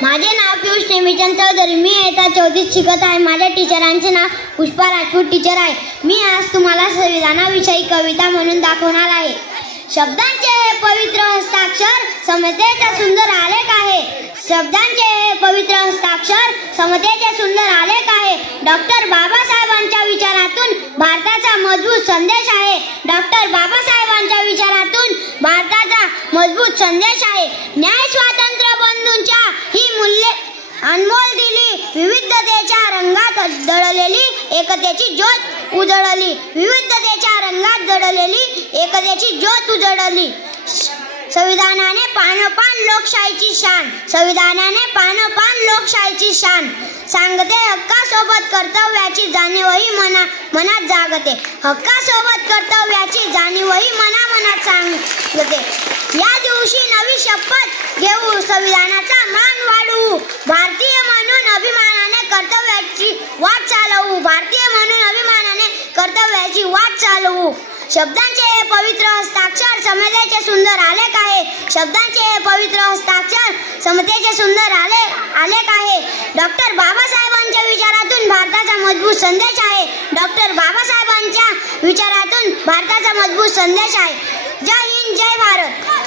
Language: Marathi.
माझे नाव पियुष नेमीचंद चौधरी. मी इयत्ता 4थीत शिकत आहे. माझ्या टीचरांचे नाव पुष्पा राजपूत टीचर आहे. मी आज तुम्हाला संविधानाविषयी कविता म्हणून दाखवणार आहे. शब्दांचे हे पवित्र हस्ताक्षर समतेचे सुंदर आलेख आहे. शब्दांचे हे पवित्र हस्ताक्षर समतेचे सुंदर आलेख आहे. डॉक्टर बाबासाहेबांच्या विचारातून भारताचा मजबूत संदेश आहे. डॉक्टर बाबासाहेबांच्या विचारातून भारताचा मजबूत संदेश आहे. न्याय स्वातंत्र्य बंधूंच्या ही मूल्ये अनमोल दिली. विविधतेच्या रंगात दडलेली एकतेची ज्योत उजळली. विविधतेच्या रंगात दडलेली एकतेची ज्योत उजळली. संविधानाने पानोपान लोकशाहीची शान. संविधानाने पानोपान लोकशाहीची शान. सांगते हक्कासोबत कर्तव्याची जाणीवही मनात जागते. हक्कासोबत कर्तव्याची जाणीवही मनात सांगते. या दिवशी नवी शपथ घेऊ. संविधानाचा मान वाढवू. भारतीय म्हणून अभिमानाने कर्तव्याची वाट चालवू. भारतीय म्हणून अभिमानाने कर्तव्याची वाट चालवू. शब्दांचे हे पवित्र हस्ताक्षर समतेचे सुंदर आलेख आहे. शब्दांचे हे पवित्र हस्ताक्षर समतेचे सुंदर आलेख आहे. डॉक्टर बाबासाहेबांच्या विचारातून भारताचा मजबूत संदेश आहे. डॉक्टर बाबासाहेबांच्या विचारातून भारताचा मजबूत संदेश आहे. जय हिंद, जय भारत.